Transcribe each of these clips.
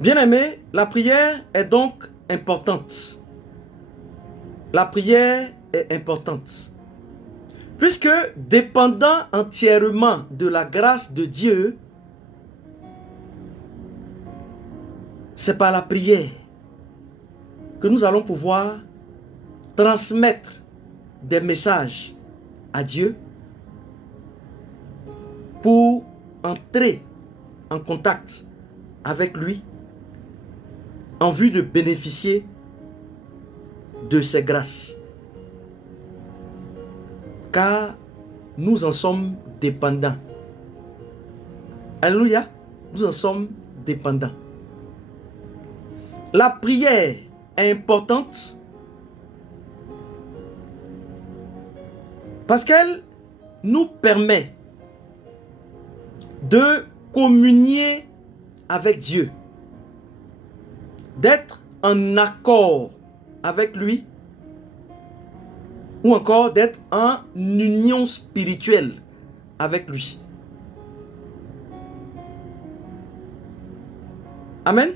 Bien-aimés, la prière est donc importante. La prière est importante. Puisque dépendant entièrement de la grâce de Dieu, c'est par la prière que nous allons pouvoir transmettre des messages à Dieu pour entrer en contact avec lui en vue de bénéficier de ses grâces. Car nous en sommes dépendants. Alléluia, nous en sommes dépendants. La prière est importante parce qu'elle nous permet de communier avec Dieu, d'être en accord avec lui, ou encore d'être en union spirituelle avec lui. Amen.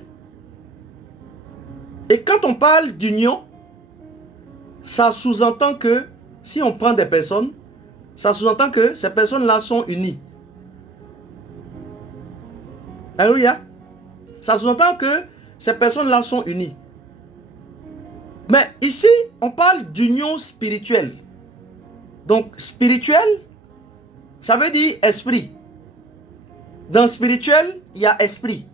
Et quand on parle d'union, ça sous-entend que si on prend des personnes, ça sous-entend que ces personnes-là sont unies. Alléluia. Ça sous-entend que ces personnes-là sont unies. Mais ici, on parle d'union spirituelle. Donc, spirituel, ça veut dire esprit. Dans spirituel, il y a esprit.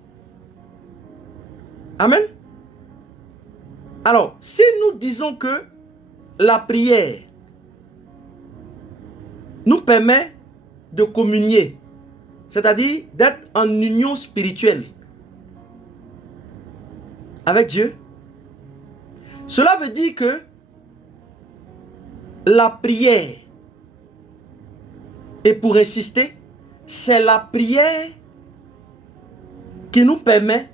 Amen. Alors, si nous disons que la prière nous permet de communier, c'est-à-dire d'être en union spirituelle avec Dieu, cela veut dire que la prière, et pour insister, c'est la prière qui nous permet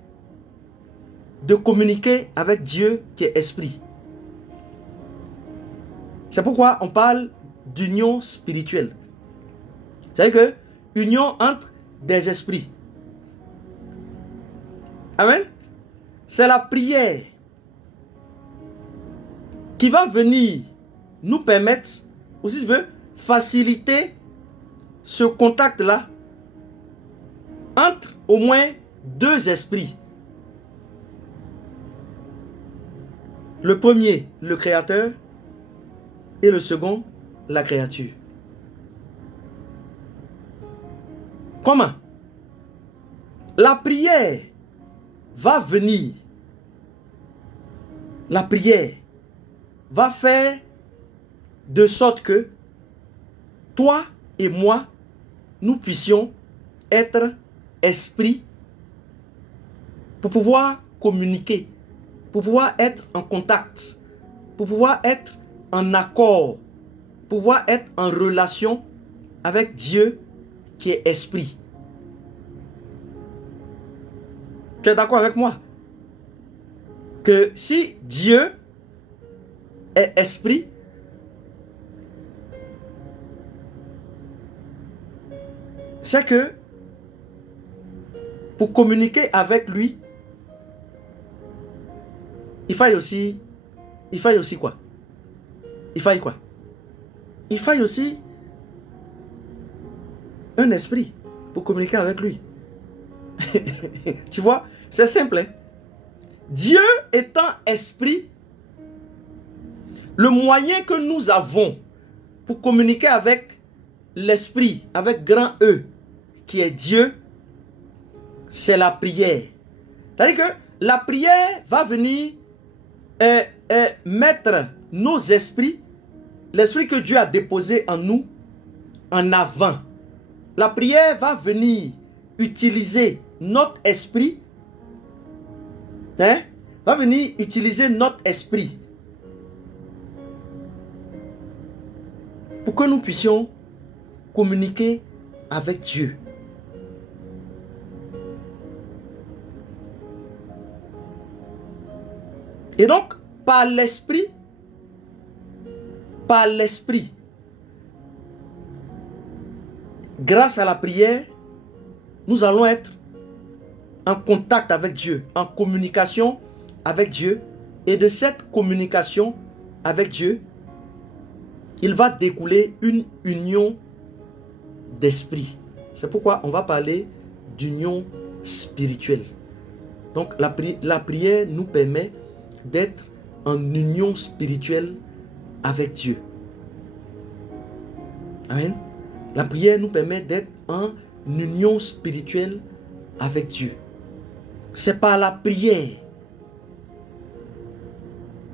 de communiquer avec Dieu qui est esprit. C'est pourquoi on parle d'union spirituelle. C'est-à-dire que union entre des esprits. Amen. C'est la prière qui va venir nous permettre, ou si tu veux, faciliter ce contact-là entre au moins deux esprits. Le premier, le Créateur, et le second, la créature. Comment? La prière va venir. La prière va faire de sorte que toi et moi, nous puissions être esprit pour pouvoir communiquer, pour pouvoir être en contact, pour pouvoir être en accord, pour pouvoir être en relation avec Dieu qui est esprit. Tu es d'accord avec moi? Que si Dieu est esprit, c'est que pour communiquer avec lui, il faille aussi quoi? Il faille quoi? Il faille aussi un esprit pour communiquer avec lui. Tu vois, c'est simple. Hein? Dieu étant esprit, le moyen que nous avons pour communiquer avec l'esprit, avec grand E, qui est Dieu, c'est la prière. C'est-à-dire que la prière va venir mettre nos esprits, l'esprit que Dieu a déposé en nous, en avant. La prière va venir utiliser notre esprit, va venir utiliser notre esprit pour que nous puissions communiquer avec Dieu. Et donc, par l'esprit, grâce à la prière, nous allons être en contact avec Dieu, en communication avec Dieu. Et de cette communication avec Dieu, il va découler une union d'esprit. C'est pourquoi on va parler d'union spirituelle. Donc la prière nous permet d'être en union spirituelle avec Dieu. Amen. La prière nous permet d'être en union spirituelle avec Dieu. C'est par la prière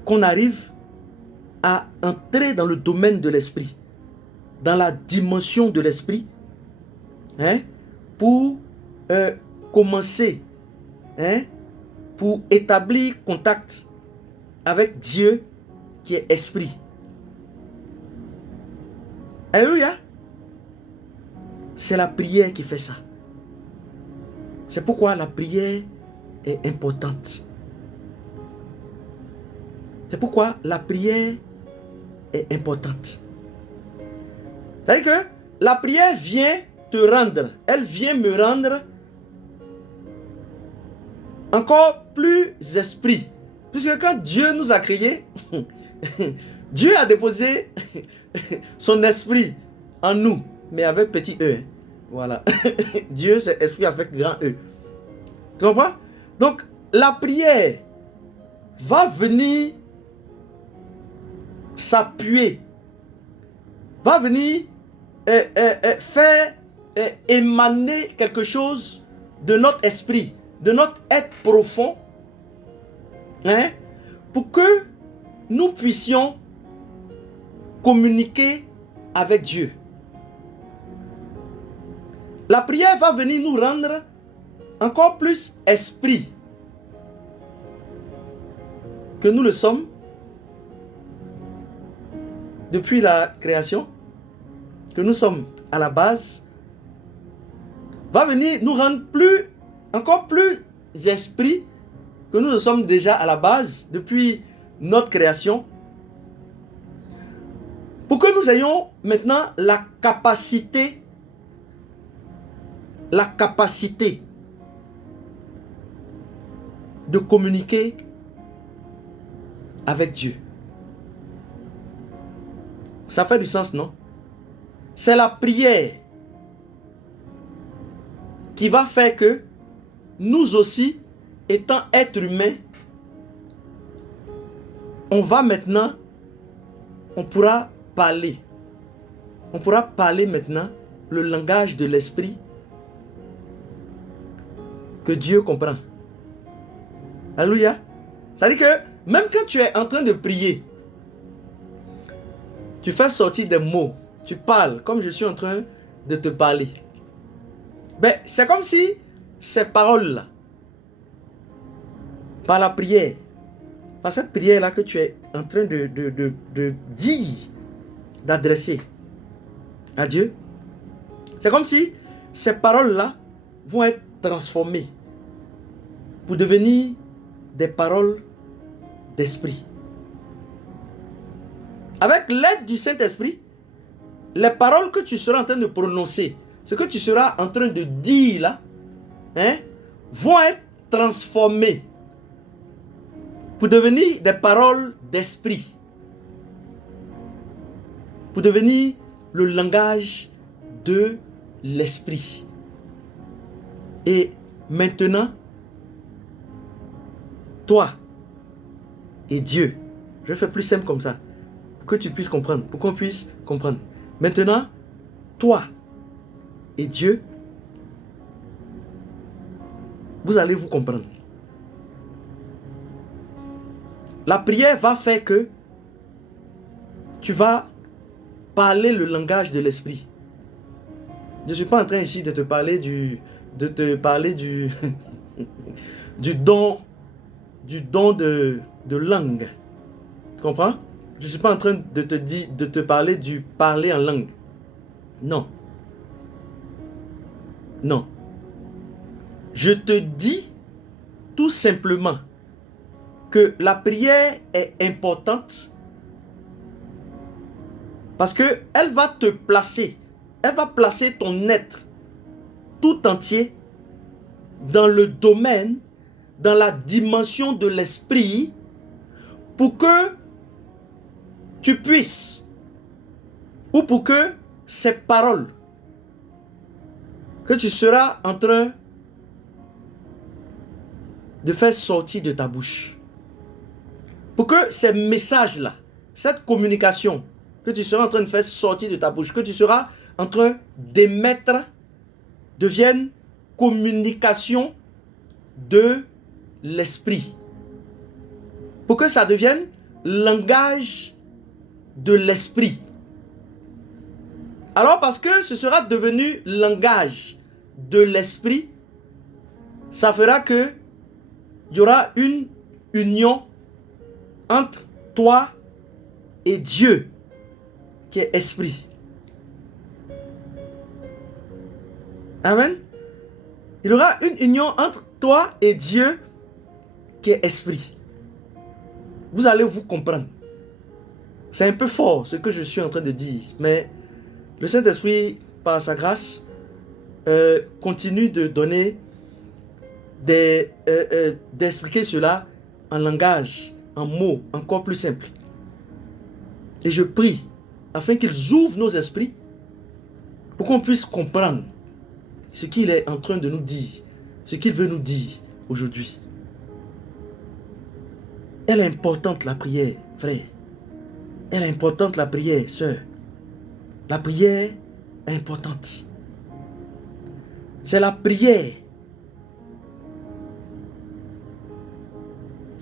qu'on arrive à entrer dans le domaine de l'esprit, dans la dimension de l'esprit, pour commencer, pour établir contact avec Dieu qui est esprit. Alléluia. C'est la prière qui fait ça. C'est pourquoi la prière est importante. C'est pourquoi la prière est importante. C'est-à-dire que la prière vient te rendre, elle vient me rendre encore plus esprit. Puisque quand Dieu nous a créés, Dieu a déposé son esprit en nous, mais avec petit e. Voilà. Dieu, c'est esprit avec grand E. Tu comprends? Donc, la prière va venir s'appuyer, va venir faire émaner quelque chose de notre esprit, de notre être profond, pour que nous puissions communiquer avec Dieu. La prière va venir nous rendre encore plus esprit que nous le sommes depuis la création, que nous sommes à la base, va venir nous rendre encore plus esprit que nous le sommes déjà à la base depuis notre création, pour que nous ayons maintenant la capacité de communiquer avec Dieu. Ça fait du sens, non? C'est la prière qui va faire que nous aussi, étant êtres humains, on pourra parler. On pourra parler maintenant le langage de l'esprit que Dieu comprend. Alléluia. Ça veut dire que même quand tu es en train de prier, tu fais sortir des mots, tu parles comme je suis en train de te parler. Ben, c'est comme si ces paroles-là, par la prière, par cette prière-là que tu es en train de dire, d'adresser à Dieu, c'est comme si ces paroles-là vont être transformées pour devenir des paroles d'esprit. Avec l'aide du Saint-Esprit, les paroles que tu seras en train de prononcer, ce que tu seras en train de dire là, vont être transformées pour devenir des paroles d'esprit, pour devenir le langage de l'esprit. Et maintenant, toi et Dieu, je fais plus simple comme ça, pour que tu puisses comprendre, pour qu'on puisse comprendre. Maintenant, toi et Dieu, vous allez vous comprendre. La prière va faire que tu vas parler le langage de l'esprit. Je ne suis pas en train ici de te parler du du don de langue. Tu comprends? Je ne suis pas en train de te parler du parler en langue. Non. Non. Je te dis tout simplement que la prière est importante parce qu'elle va te placer, elle va placer ton être tout entier dans le domaine, dans la dimension de l'esprit, pour que tu puisses, ou pour que ces paroles que tu seras en train de faire sortir de ta bouche, pour que ces messages-là, cette communication que tu seras en train de faire sortir de ta bouche, que tu seras en train d'émettre, devienne communication de l'esprit. Pour que ça devienne langage de l'esprit. Alors parce que ce sera devenu langage de l'esprit, ça fera que il y aura une union entre toi et Dieu qui est esprit. Amen. Il y aura une union entre toi et Dieu qui est esprit. Vous allez vous comprendre. C'est un peu fort ce que je suis en train de dire, mais le Saint-Esprit, par sa grâce, continue de donner d'expliquer cela en langage, en mots encore plus simples. Et je prie afin qu'ils ouvrent nos esprits pour qu'on puisse comprendre ce qu'il est en train de nous dire, ce qu'il veut nous dire aujourd'hui. Elle est importante la prière, frère. Elle est importante la prière, sœur. La prière est importante. C'est la prière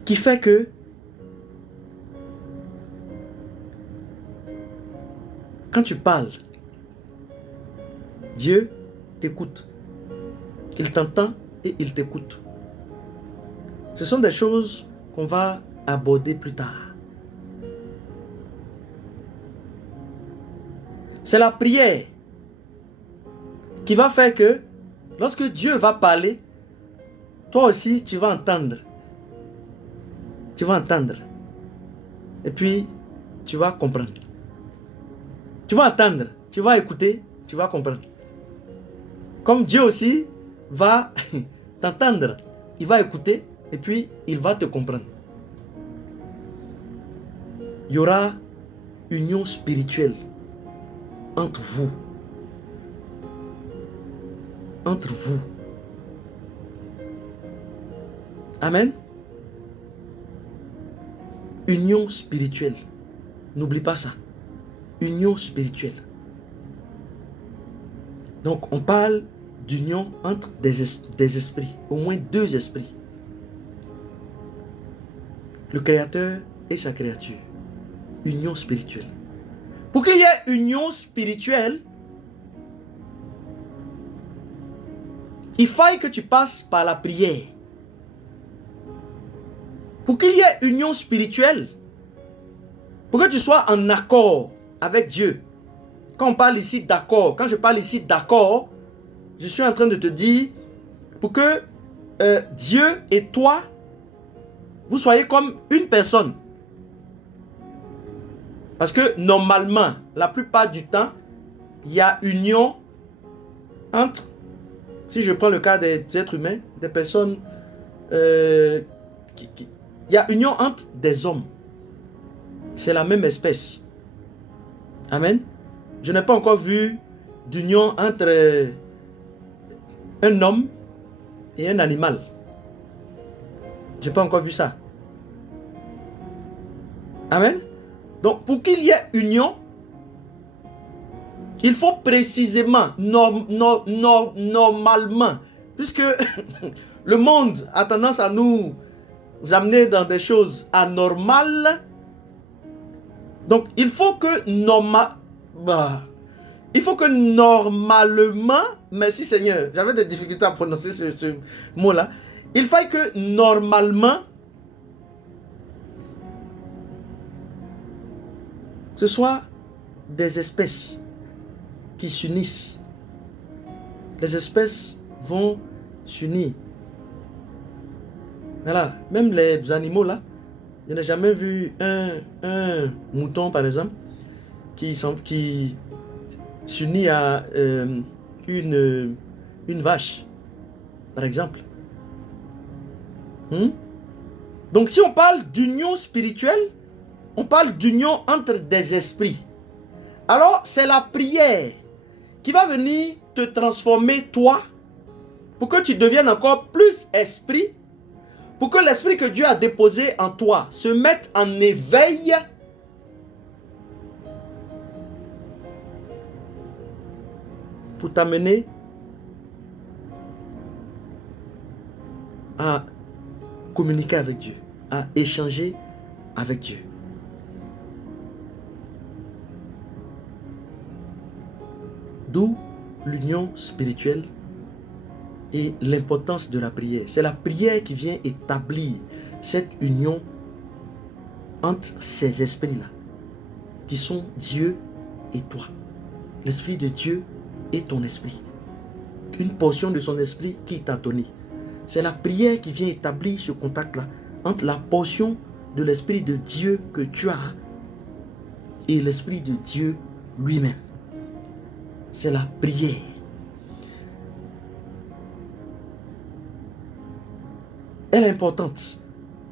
qui fait que quand tu parles, Dieu t'écoute. Il t'entend et il t'écoute. Ce sont des choses qu'on va aborder plus tard. C'est la prière qui va faire que lorsque Dieu va parler, toi aussi tu vas entendre. Tu vas entendre. Et puis tu vas comprendre. Tu vas entendre, tu vas écouter, tu vas comprendre. Comme Dieu aussi va t'entendre, il va écouter et puis il va te comprendre. Il y aura union spirituelle entre vous. Entre vous. Amen. Union spirituelle. N'oublie pas ça. Union spirituelle. Donc on parle d'union entre des esprits. Au moins deux esprits. Le Créateur et sa créature. Union spirituelle. Pour qu'il y ait union spirituelle, il faille que tu passes par la prière. Pour qu'il y ait union spirituelle, pour que tu sois en accord avec Dieu. Quand on parle ici d'accord, quand je parle ici d'accord, je suis en train de te dire pour que Dieu et toi, vous soyez comme une personne. Parce que normalement, la plupart du temps, il y a union entre, si je prends le cas des êtres humains, des personnes, il y a union entre des hommes. C'est la même espèce. Amen. Je n'ai pas encore vu d'union entre un homme et un animal. Je n'ai pas encore vu ça. Amen. Donc, pour qu'il y ait union, il faut précisément, normalement, puisque le monde a tendance à nous amener dans des choses anormales. Donc, il faut que normalement, merci Seigneur, j'avais des difficultés à prononcer ce mot-là. Il faut que normalement, ce soit des espèces qui s'unissent. Les espèces vont s'unir. Voilà, même les animaux là, je n'ai jamais vu un mouton par exemple qui s'unit à une vache, par exemple. Donc si on parle d'union spirituelle, on parle d'union entre des esprits. Alors c'est la prière qui va venir te transformer toi pour que tu deviennes encore plus esprit, pour que l'esprit que Dieu a déposé en toi se mette en éveil pour t'amener à communiquer avec Dieu, à échanger avec Dieu. D'où l'union spirituelle et l'importance de la prière. C'est la prière qui vient établir cette union entre ces esprits-là, qui sont Dieu et toi. L'esprit de Dieu et ton esprit. Une portion de son esprit qui t'a donné. C'est la prière qui vient établir ce contact-là entre la portion de l'esprit de Dieu que tu as et l'esprit de Dieu lui-même. C'est la prière. Elle est importante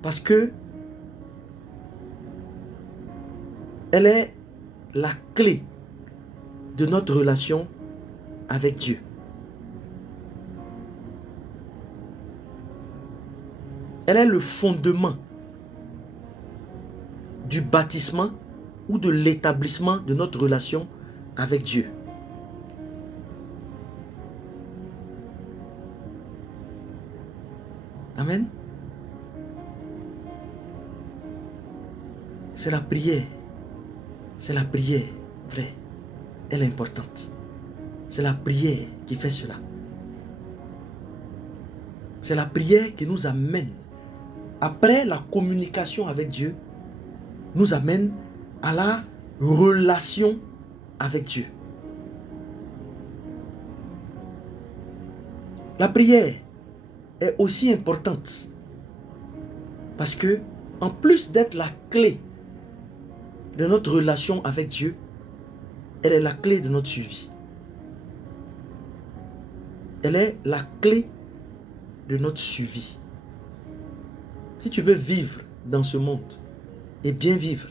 parce que elle est la clé de notre relation avec Dieu. Elle est le fondement du bâtissement ou de l'établissement de notre relation avec Dieu. Amen. C'est la prière. C'est la prière, vrai. Elle est importante. C'est la prière qui fait cela. C'est la prière qui nous amène, après la communication avec Dieu, nous amène à la relation avec Dieu. La prière est aussi importante parce que, en plus d'être la clé de notre relation avec Dieu, elle est la clé de notre suivi. Elle est la clé de notre suivi. Si tu veux vivre dans ce monde et bien vivre,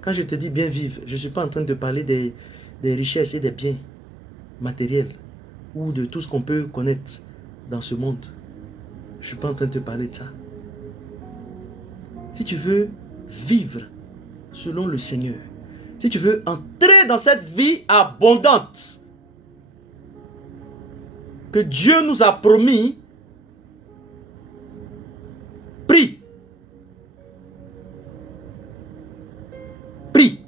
quand je te dis bien vivre, je ne suis pas en train de parler des richesses et des biens matériels ou de tout ce qu'on peut connaître dans ce monde. Je ne suis pas en train de te parler de ça. Si tu veux vivre selon le Seigneur, si tu veux entrer dans cette vie abondante que Dieu nous a promis, prie. Prie.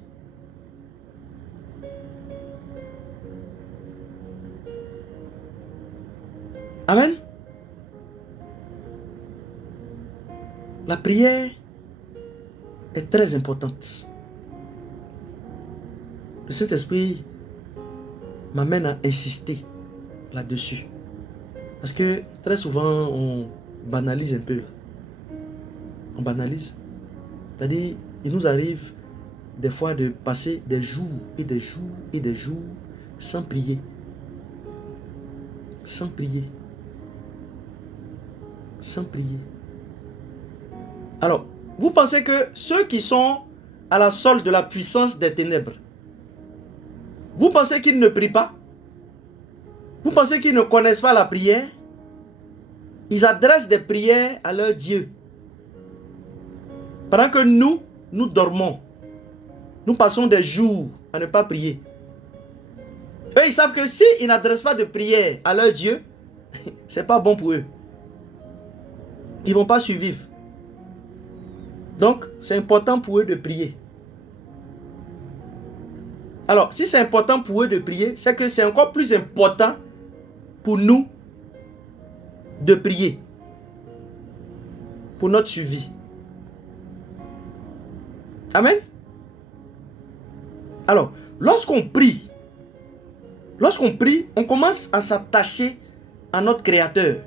Amen. La prière est très importante. Le Saint-Esprit m'amène à insister là-dessus. Parce que très souvent, on banalise un peu. On banalise. C'est-à-dire, il nous arrive des fois de passer des jours et des jours et des jours sans prier. Sans prier. Sans prier. Alors, vous pensez que ceux qui sont à la solde de la puissance des ténèbres, vous pensez qu'ils ne prient pas? Vous pensez qu'ils ne connaissent pas la prière? Ils adressent des prières à leur Dieu. Pendant que nous dormons. Nous passons des jours à ne pas prier. Eux, ils savent que s'ils n'adressent pas de prière à leur Dieu, c'est pas bon pour eux. Ils ne vont pas survivre. Donc, c'est important pour eux de prier. Alors, si c'est important pour eux de prier, c'est que c'est encore plus important pour nous de prier. Pour notre suivi. Amen. Alors, lorsqu'on prie, on commence à s'attacher à notre Créateur.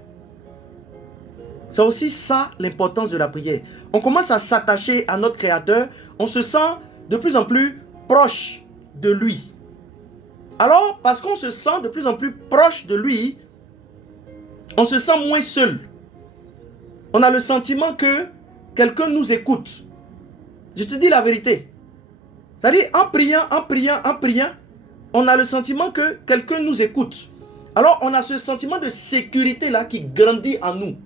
C'est aussi ça l'importance de la prière. On commence à s'attacher à notre Créateur, on se sent de plus en plus proche de lui. Alors, parce qu'on se sent de plus en plus proche de lui, on se sent moins seul. on a le sentiment que quelqu'un nous écoute. Je te dis la vérité. C'est-à-dire, en priant, on a le sentiment que quelqu'un nous écoute. Alors, on a ce sentiment de sécurité-là qui grandit en nous.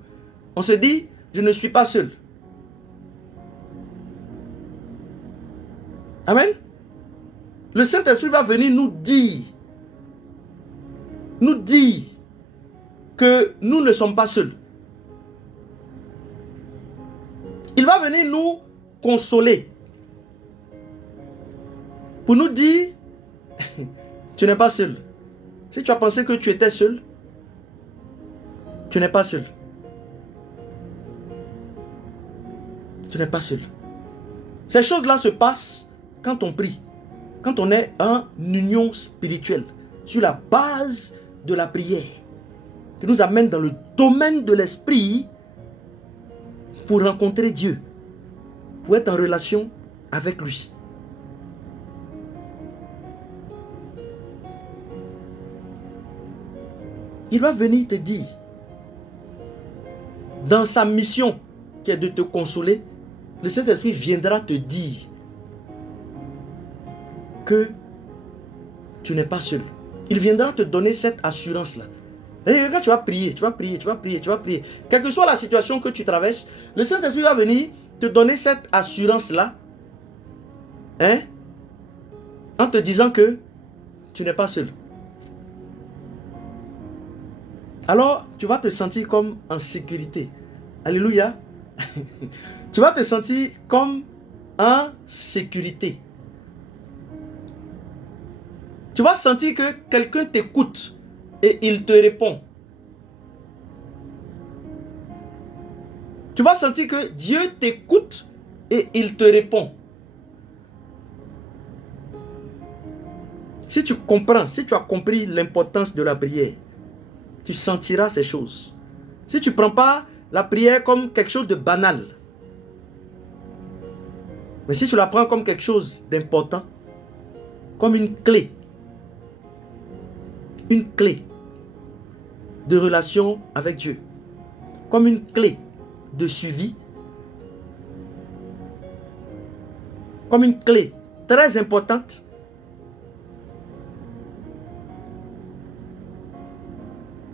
On se dit, je ne suis pas seul. Amen. Le Saint-Esprit va venir nous dire que nous ne sommes pas seuls. Il va venir nous consoler pour nous dire, tu n'es pas seul. Si tu as pensé que tu étais seul, tu n'es pas seul. Tu n'es pas seul. Ces choses-là se passent quand on prie, quand on est en union spirituelle, sur la base de la prière, qui nous amène dans le domaine de l'esprit pour rencontrer Dieu, pour être en relation avec lui. Il va venir te dire, dans sa mission qui est de te consoler, le Saint-Esprit viendra te dire que tu n'es pas seul. Il viendra te donner cette assurance-là. Et quand tu vas prier, quelle que soit la situation que tu traverses, le Saint-Esprit va venir te donner cette assurance-là, en te disant que tu n'es pas seul. Alors, tu vas te sentir comme en sécurité. Alléluia. Tu vas te sentir comme en sécurité. Tu vas sentir que quelqu'un t'écoute et il te répond. Tu vas sentir que Dieu t'écoute et il te répond. Si tu comprends, si tu as compris l'importance de la prière, tu sentiras ces choses. Si tu ne prends pas la prière comme quelque chose de banal, mais si tu la prends comme quelque chose d'important, comme une clé de relation avec Dieu, comme une clé de suivi, comme une clé très importante,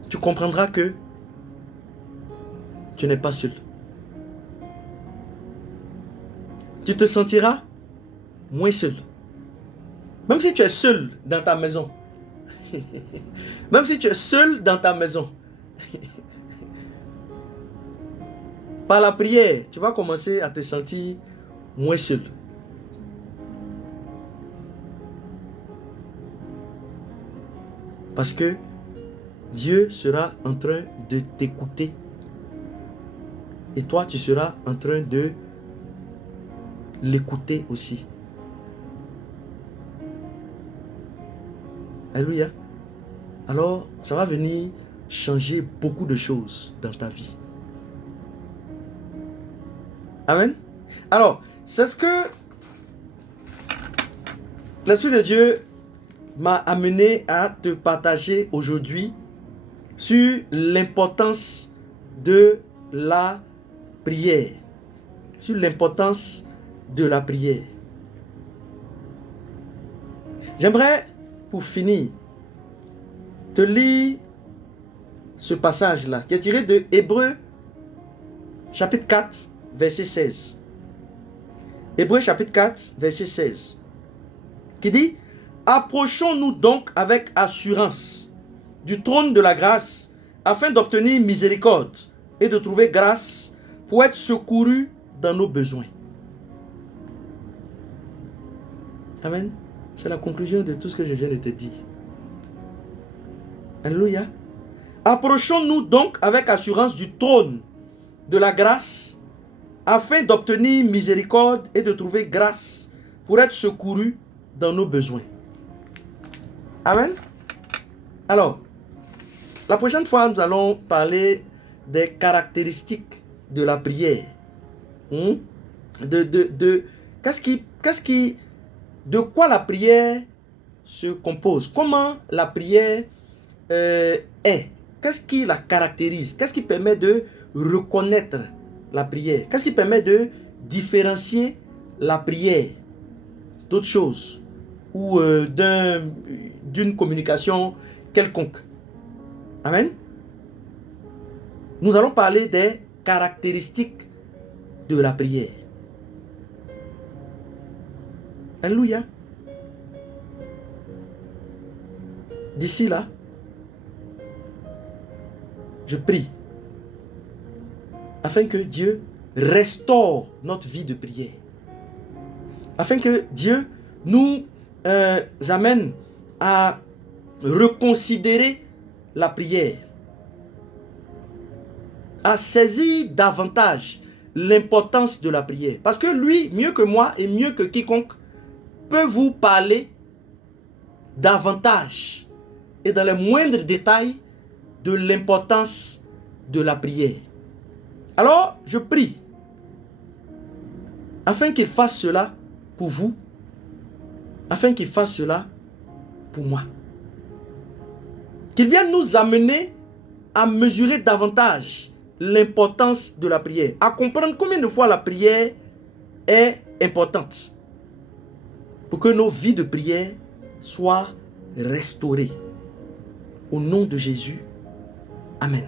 tu comprendras que tu n'es pas seul. Tu te sentiras moins seul. Même si tu es seul dans ta maison. Même si tu es seul dans ta maison. Par la prière, tu vas commencer à te sentir moins seul. Parce que Dieu sera en train de t'écouter. Et toi, tu seras en train de l'écouter aussi. Alléluia. Alors, ça va venir changer beaucoup de choses dans ta vie. Amen. Alors, c'est ce que l'Esprit de Dieu m'a amené à te partager aujourd'hui sur l'importance de la prière. Sur l'importance de la prière. J'aimerais, pour finir, te lire ce passage-là, qui est tiré de Hébreux, chapitre 4, verset 16. Hébreux, chapitre 4, verset 16. Qui dit, « Approchons-nous donc avec assurance du trône de la grâce, afin d'obtenir miséricorde et de trouver grâce pour être secourus dans nos besoins. » Amen. C'est la conclusion de tout ce que je viens de te dire. Alléluia. Approchons-nous donc avec assurance du trône de la grâce, afin d'obtenir miséricorde et de trouver grâce pour être secourus dans nos besoins. Amen. Alors, la prochaine fois, nous allons parler des caractéristiques de la prière. De quoi la prière se compose? Comment la prière est? Qu'est-ce qui la caractérise? Qu'est-ce qui permet de reconnaître la prière? Qu'est-ce qui permet de différencier la prière d'autres choses ou d'une communication quelconque? Amen. Nous allons parler des caractéristiques de la prière. Alléluia. D'ici là, je prie afin que Dieu restaure notre vie de prière. Afin que Dieu nous amène à reconsidérer la prière, à saisir davantage l'importance de la prière. Parce que lui, mieux que moi et mieux que quiconque, peut vous parler davantage et dans les moindres détails de l'importance de la prière. Alors, je prie afin qu'il fasse cela pour vous, afin qu'il fasse cela pour moi. Qu'il vienne nous amener à mesurer davantage l'importance de la prière, à comprendre combien de fois la prière est importante pour que nos vies de prière soient restaurées. Au nom de Jésus, Amen.